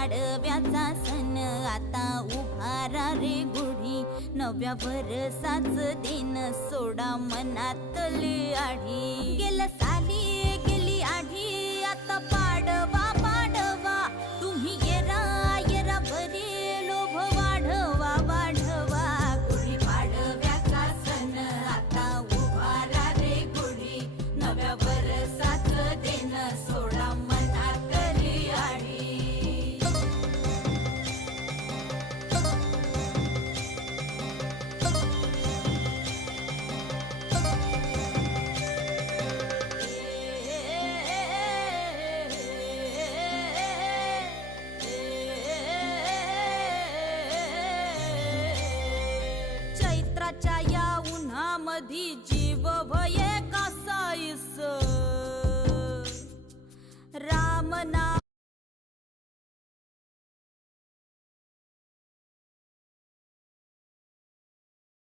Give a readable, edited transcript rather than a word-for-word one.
पाडव्याचा सण आता उभारा रे गुढी, नव्या वर्षाच दिन सोडा मनातली आढी. गेलं साली गेली आढी, आता पाडवा पाडवा, तुम्ही येरा येरा बरी लोभ वाढवा वाढवा. गुढी पाडव्याचा सण आता उभारा रे गुढी, नव्या वर्षाच दिन सोडा मनातली आढी. चैत्राच्या या उन्हामधी